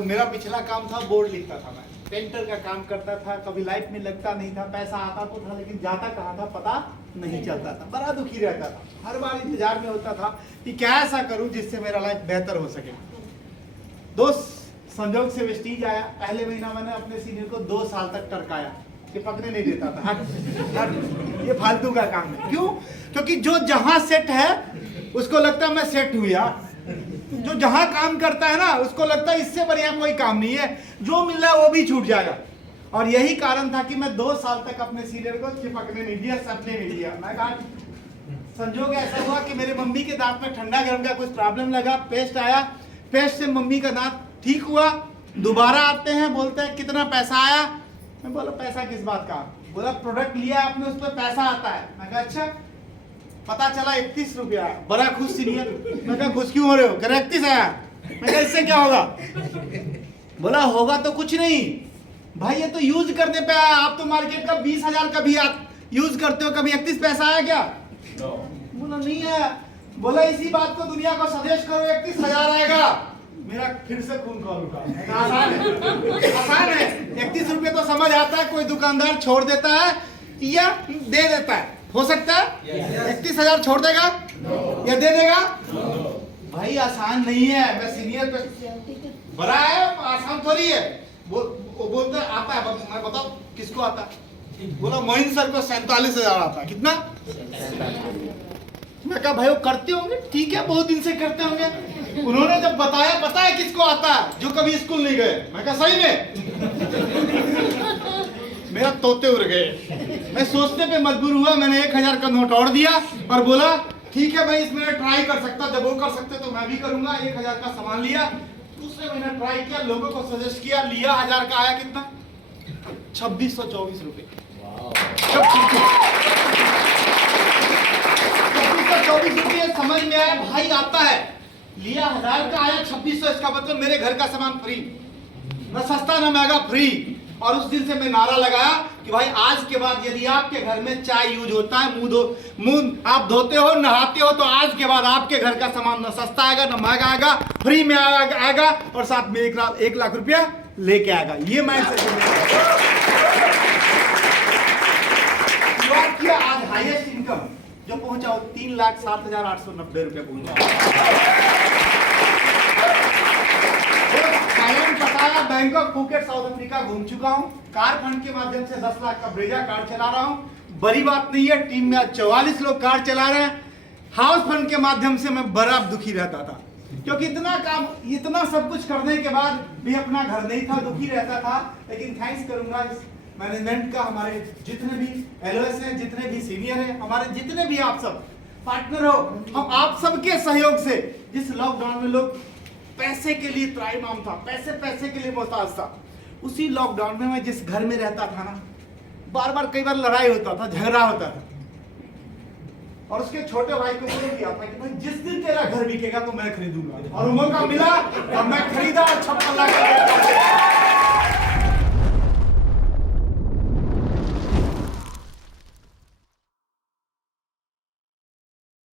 जो मेरा पिछला काम था बोर्ड लिखता था, मैं पेंटर का काम करता था, कभी लाइफ में लगता नहीं था, पैसा आता तो था लेकिन जाता कहाँ था पता नहीं चलता था, बड़ा दुखी रहता था, हर बार इंतजार में होता था कि क्या ऐसा करूं जिससे मेरा लाइफ बेहतर हो सके। दोस्त संजोग से वेस्टीज आया, पहले महीना मैंने अपने सीनियर को 2 साल तक टरकाया कि पकड़ने नहीं देता था, हट ये फालतू का काम है। क्यों? क्योंकि जो जहां सेट है उसको लगता है मैं सेट हूं यार, जो जहां काम करता है ना उसको लगता है इससे बढ़िया कोई काम नहीं है, जो मिल रहा है वो भी छूट जाएगा। और यही कारण था कि मैं 2 साल तक अपने सीनियर को चिपकने नहीं दिया, सटने नहीं दिया। मैं कहा संजोग ऐसा हुआ कि मेरे मम्मी के दांत में ठंडा गर्म का कुछ प्रॉब्लम लगा, पेस्ट आया, पेस्ट से मम्मी का दांत ठीक हुआ, दोबारा आते हैं बोलते हैं कितना पैसा आया। मैं बोला पैसा किस बात का? बोला प्रोडक्ट लिया आपने उस पर पैसा आता है। मैं कहा अच्छा, पता चला 31 रुपया। बड़ा खुश सीनियर। मैं कहा खुश क्यों हो रहे हो? कह 31 आया। मैं कहा इससे क्या होगा? बोला होगा तो कुछ नहीं भाई, ये तो यूज करने पे आया, आप तो मार्केट का 20,000 का भी आप यूज करते हो, कभी 31 पैसा आया क्या? बोला नहीं आया। बोला इसी बात को दुनिया को सजेस्ट करो 31,000 आएगा। मेरा फिर से खून खौल उठा। आसान है, आसान है। 31 रुपये तो समझ आता है, कोई दुकानदार छोड़ देता है या दे देता है, हो सकता है 31,000 छोड़ देगा या दे देगा? भाई आसान नहीं है। मैं सीनियर पे बड़ा है, आसान थोड़ी है। वो बोलते आता है, मैं बताओ किसको आता? बोला मोइन सर को 47,000 आता। कितना? मैं कहा भाई वो करते होंगे, ठीक है बहुत दिन से करते होंगे। उन्होंने जब बताया पता है किसको आता है? जो कभी स्कूल नहीं गए। मैं कहा सही में? मेरा तोते उड़ गए। मैं सोचने पे मजबूर हुआ, मैंने 1,000 का नोट और दिया और बोला ठीक है भाई इसमें ट्राई कर सकता, जब वो कर सकते तो मैं भी करूंगा। 1,000 का सामान लिया, दूसरे महीने ट्राई किया, लोगों को सजेस्ट किया, लिया 1,000 का आया कितना? 2624 रुपए। 2624 रुपये समझ में आया भाई आता है। लिया 1,000 का आया 2600, इसका मतलब मेरे घर का सामान फ्री, ना सस्ता ना महंगा, फ्री। और उस दिन से मैं नारा लगाया कि भाई आज के बाद यदि आपके घर में चाय यूज होता है, मुंह आप धोते हो, नहाते हो, तो आज के बाद आपके घर का सामान ना सस्ता आएगा ना महंगा आएगा, फ्री में आएगा और साथ में 1 लाख रुपया लेके आएगा। ये माइंडसेट किया। आज हाईएस्ट इनकम जो पहुंचा 3,07,890 रुपये पहुंचा। बताया बैंकॉक, फुकेट, साउथ अफ्रीका घूम चुका हूं। कार फंड के माध्यम से 10 लाख का ब्रेजा कार चला रहा हूं। बड़ी बात नहीं है, टीम में 44 लोग कार चला रहे हैं। हाउस फंड के माध्यम से मैं बड़ा दुखी रहता था, क्योंकि इतना काम, इतना सब कुछ करने के बाद भी अपना घर नहीं था, दुखी रहता था। लेकिन थैंक्स करूंगा इस मैनेजमेंट का, हमारे जितने भी एलओएस हैं, जितने भी सीनियर हैं, हमारे जितने भी आप सब पार्टनर हो, हम आप सबके सहयोग से जिस लॉकडाउन में लोग पैसे के लिए त्राहिमाम था, पैसे के लिए मोहताज था, उसी लॉकडाउन में मैं जिस घर में रहता था ना, बार बार कई बार लड़ाई होता था, झगड़ा होता था, और उसके छोटे भाई को बोल दिया था कि भाई जिस दिन तेरा घर बिकेगा तो मैं खरीदूंगा, और मौका मिला और मैं खरीदा 56 लाख।